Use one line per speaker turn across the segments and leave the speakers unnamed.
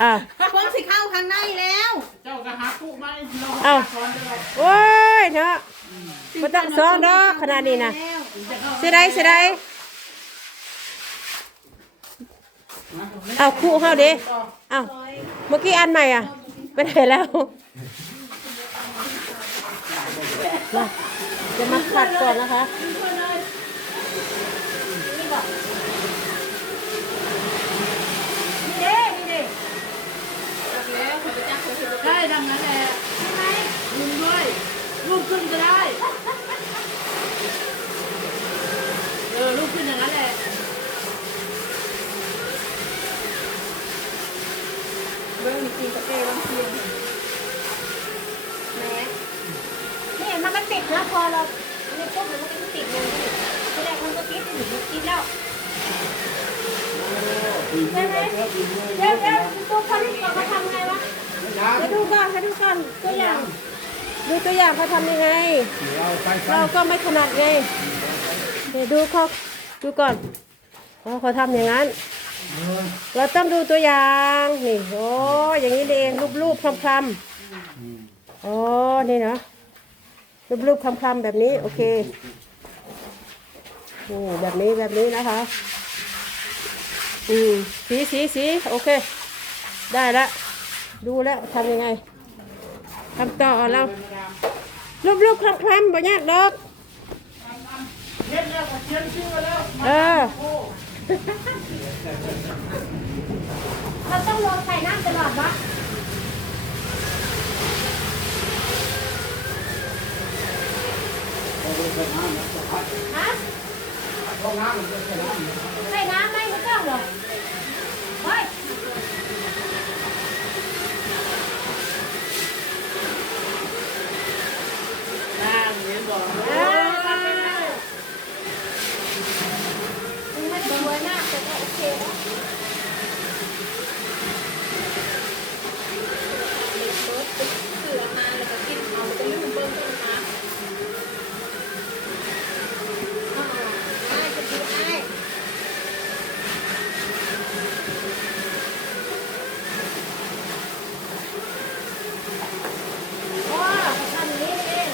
อ้าว
คนสิเข้าข้างในแล้ว
เจ้ากระหักผู้ไม่เรา
อ้าว
สอนจะเรา
โอ้ยเนาะบ่ต้องซ้อนดอกขนาดนี้นะสิได้สิได้เอาคู่เฮาเด้เอาเมื่อกี้อันใหม่อะไปไหนแล้วมาจะมาขัดก่อนนะคะ
ได้ดังนั้นแหละลุงด้วยลูกขึ้นก็ได้ เออลูกขึ้นอย่างนั้นแหละเรื่องจริงๆสเปรย์วันเทียน
นี่มันก็ติดนะพอเราในปุ๊บมันก็ติดเลยทีแรกมันก็ติดหนูติดแล้วใช่ไหมเดี๋ยวเดี๋ยวตัวคนที่เขาทำไงวะ
มาดูก่อนมาดูก่อนตัวอย่าง ดูตัวอย่างเขาทำยังไง เราก็ไม่ถนัดไงเดี๋ยวดูเขาดูก่อนอ๋อเขาทำอย่างนั้น เราต้องดูตัวอย่างนี่โอ้อย่างนี้เองรูปๆคลำๆอ๋อนี่เนาะรูปๆคลำๆแบบนี้ โอเคนี่แบบนี้แบบนี้นะคะอืมสีสีสีโอเค ได้ละ ดูแล้วทำยังไงทำต่อเรารูปๆคลำๆบ่ยากดอก
เฮ็ดแล้วก็เขียนชื่อแล้ว
เออ
เราต้องลงใส่น้ำตลอดวะฮะใส่น้ำไหมไม่ต้องหรอกเฮ้ย
นางเห็นบอก
เออทำไปแล้วมันไม่ได้สวยมากแต่ก็โอเคแล้ว
เสือมาแล้วก็กินเอาจะลืมเบิ้งต้นมาได้จะดูได้
ว้าทำนี้เอง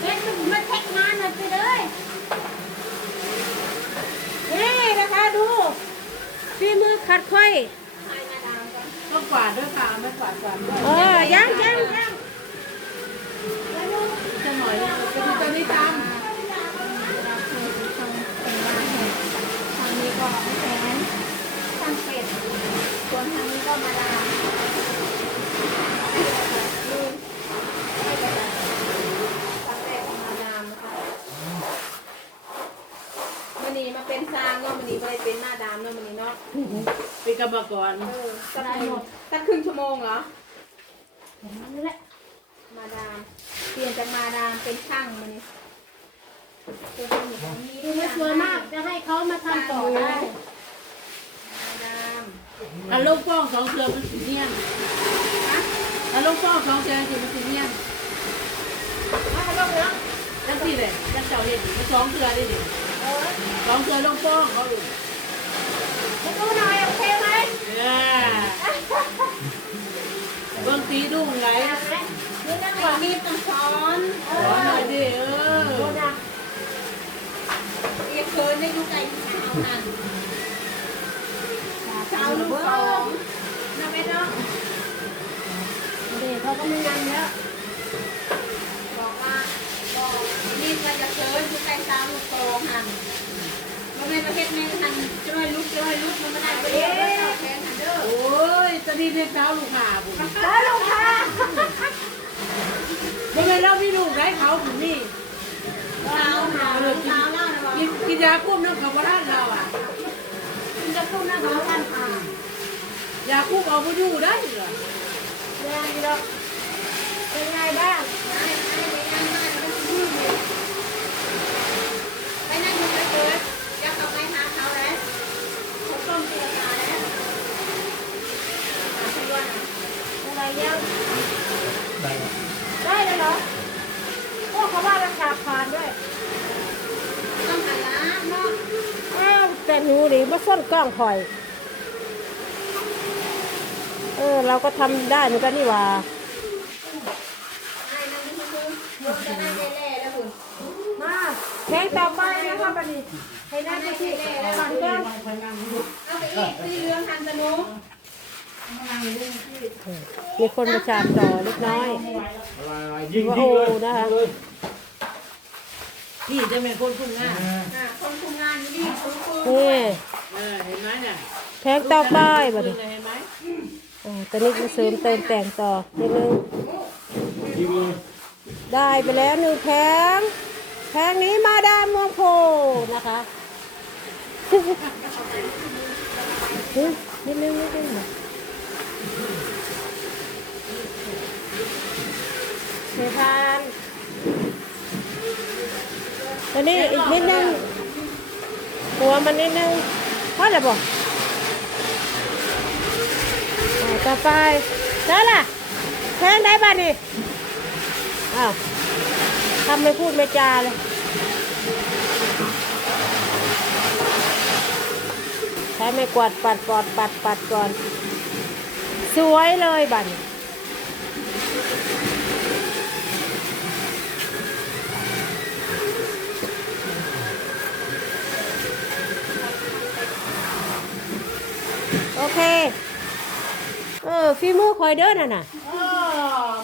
เฮ้ยมันเทคงานหน่อยไปเลย
นี่นะคะดู ฝีมือขัดค่อย
ต้องกวาดด้วยค่ะไม่กวาดกวาดด้วย
เออยังยังยัง
จะหน่อยจะดูจะไม่ตาม
ทางนี้ก็ไม่แสนทางเป็ดส่วนทางนี้ก็มาดามนี่ให้กระดาษตัดแรกมาดามนะคะ
มันนี่มาเป็นซางเนาะมันนี่ไปเป็นหน้าดามเนาะมันนี่เนาะเป็นกรรมกร
เออก็ได้หมด
สักครึ่งชั่วโมงเหรอ
นั่นแหละ
มาดามเปลี่ยนจากมาดามเป็นช่างมันนี่ตัวเป็นหนูมี
ดู
ด้วย
ไม่สวยมากจะให้เขามาทำต่อได้
มาดาม
ถ้าลูกฟ้องสองเทือมันสิเนียนถ้าลูกฟ้องสองเทือสิมันสิเนียน
มาให้ลงเลยเนาะ
จังสี่เลยจังเจ้าเห็นมันสองเทือได้ดิสองเทือลูกฟ้องเขาอยู่
มาดูหน่อยโอเคไหม
เออเบิ่งตีดุ้งไหล
ดูนั่ง
ไอ้
ก่อน
มีดต้องสอน
สอนหน่อยดิเออ
ดูนะ
เอียเคินได้ดูไก่ขาวนั่นเช้าลูกสองน่าไปเนาะ
เด็กเขาก็ไม่นานแล้ว
บอกว่าบอกนี่มันจะเคินดูไก่เช้าลูกสองหัน มันเป็นประเภทแม่หันจ้อยลุกจ้อยลุกมันไม่ได้ไปเรียนแล้วเช้าแทนหันเด้อ
โอ้ยตอนนี้เป็นเช้าลูกหาบุญ
แล้วลูกค้า
บ่แม่เรามีลูกได้เขาผมนี่
เช้าหาลูกเช้าเล่านะบอก
กินกินยาควบน้ำเขาบ่ได้เราอะ
คุณจะพูดหน้าเขากันอ่ายา
ควบเอาบ่อยู่ได้เหรอ
เรียนดีดอกเป็นไงบ้า
งอยู่เฉยๆจะเข้าไปหาเขาแล้วเขาต้มเสียขาแล้วหาเพื่อน
อะไรยังได้แล้วเหรอพวกเขาว่าราคาผ่านด้วย
นหูดิมาส้นกล้ องข่อย เออ เราก็ทำได้เหมือนกันนี่หว่า
ไอ้นั่นนี่คือลูกจะนั่งเล่ๆแล้วคุณ
มาเพลงต่อไปนะคะบัดนี้ให้นั่งไปที่ก่อนเดิน
เอาไปอีกสีเหลืองหันสนุก
มีคนประชามต่อเล็กน้อย
ยิง
ว่า
ยิ
โอ้
งเลย
นะคะ
พี่จะเป็นคนทุ่งงาน
อะคนคุมงานอยู่นี่คนคุม
นี่
เออเห็นไหมเนี่ย
เพลงต่อไปบัดนี้
เห็นไหม
อ่าตอนนี้มาเสริมเติมแต่งต่อนิดนึง
ยิงเลย
ได้ไปแล้วหนึ่งแผงแผงนี้มาดามเมืองโพนะคะเฮ้ยนิดนึงนิดนึงเทพานต อนนี้อีกนิดนึงหัวมันนิดนึงพอแล้วบอกต่อไปได้ล่ะแพงได้บ้านี่อ้าวทำไม่พูดไม่จาเลยใช้ไม่กวาดปัดปอดปัดปัดก่อน สวยเลยบัดน เคเออฟีมือคอยเดินน่ะน่ะ
อ่า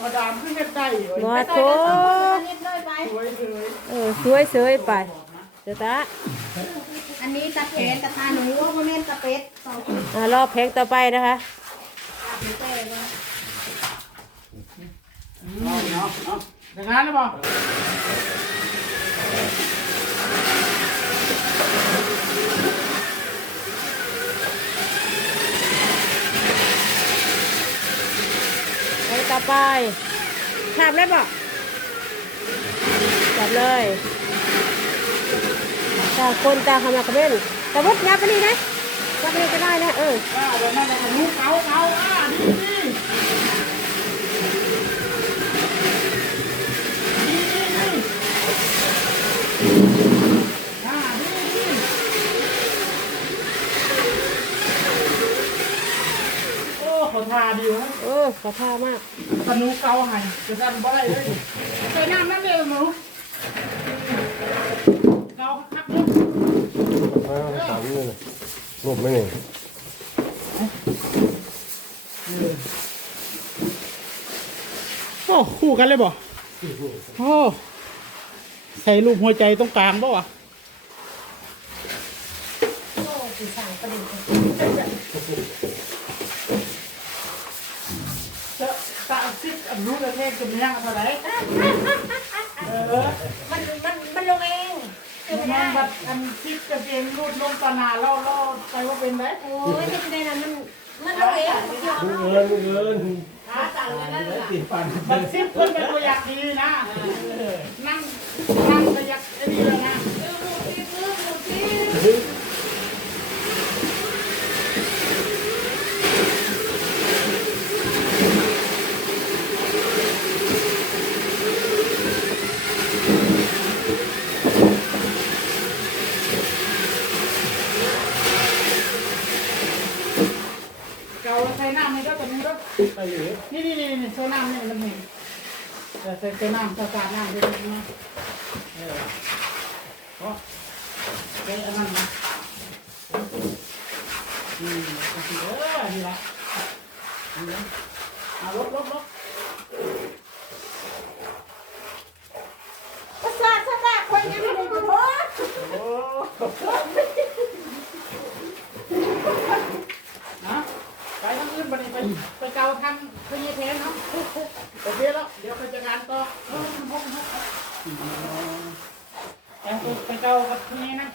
มาดามขึ้นเม็ดได้เลย
บอ
ไป
โถ
แล้วสองคนเรียบร้อยไป
สวยเลย
เออสวยเสยไปเดี๋ยวตา
อันนี้ตะเพนตะทาหนูโมเมนตะเป็ดสองคน
อ่ารอบเพลงต่อไปนะคะ
ตะเป็ดเลย
เอาเอาเอาอย่างนั้นหรือเปล่า
เพลงต่อไปทำได้ปะจับเลยต่าคนตางทำงากันเล่นแต่วัดยับไปนี่นะยับไปนี่ก็ได้นะเออ
อ่าเดี๋ยวนั่นเราลุกเอาเอาอะดีดีอ่าดีดีโอ้ขอทาดี วะ
เออขอท่ามาก
สนุกเกาให้จะสั่นบ่ได้เลยใส่น้ำนั่นเลยหมูเกาคักๆลูก
สามนี่นะรูปไม่หนึ่ง
โอ้คู่กันเลยบ่โอ้ใส่รูปหัวใจตรงกลางบ่วะจะาซิดอันรู้เลยเทศจะมียังเท่าไหร่เออ
มันมันมันลงเองเออไม่
มั
ได้
นบัดอันซิดจะเป็นรูดลงตาหนาล่อล่อไปว่าเป็นไร
โอ้ยที่ในนั้นมันมันลงเองมันเกี่ยว
ลูกเงินลูกเงิน
หาสั่งเลยนั่นแหละ
ติดฟัน
มันซิดเพิ่นเป็นตัวอยากดีนะเออนั่งนั่งตัวอยากไอ้นี่เลยนะเกาใส่น้ำให้ด้วยตัวนี้ด้วย
ไปอยู่
นี่นี่นี่นี่ใส่น้ำนี่มันเห็น เออใส่ใส่น้ำใส่สาดน้ำด้วยนะเออโอ้ใส่อันนั้นนะอืมโอเคเออดีละดีละเอาลบลบลบ
ภาษาชาติคนยังไม่ได้จะบอก
โอ้นะไปทางอื่นบัดนี้ไปไปเกาทางพญาเทนเนาะโอเคแล้ว ไปเจ้ากับที่นี่นะ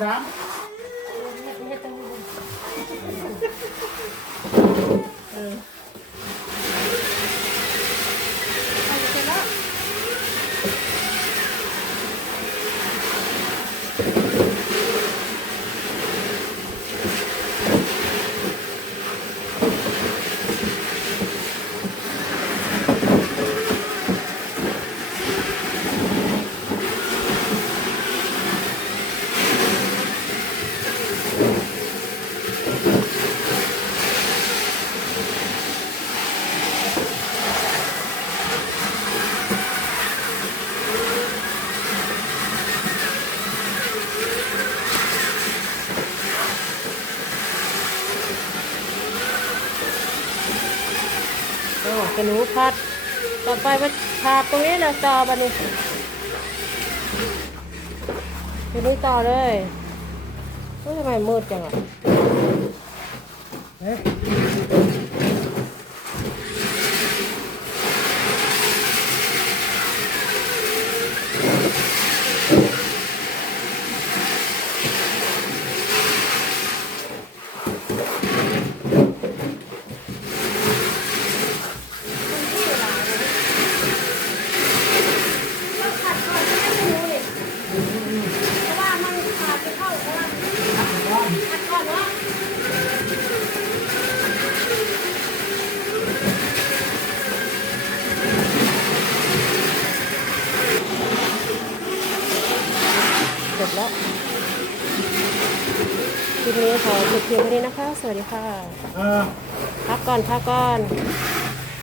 lembrar หนู
พัด ต่อไปมาทาตรงนี้นะต่อบันนี้ทีนี้ต่อเลยเฮ้ยทำไมมืดจังอะ
เอ๊ะ
ต้องขัดก่อนไม่ให้รู้เลยเพราะว่ามันขาดไปเข้าเพราะว่าขัดก่อนเนาะ
จบแล้วคลิปนี้ขอจบ เพียงเท่านี้นะคะ สวัสดีค่ะ
เออ
พักก่อนพักก่อน
เ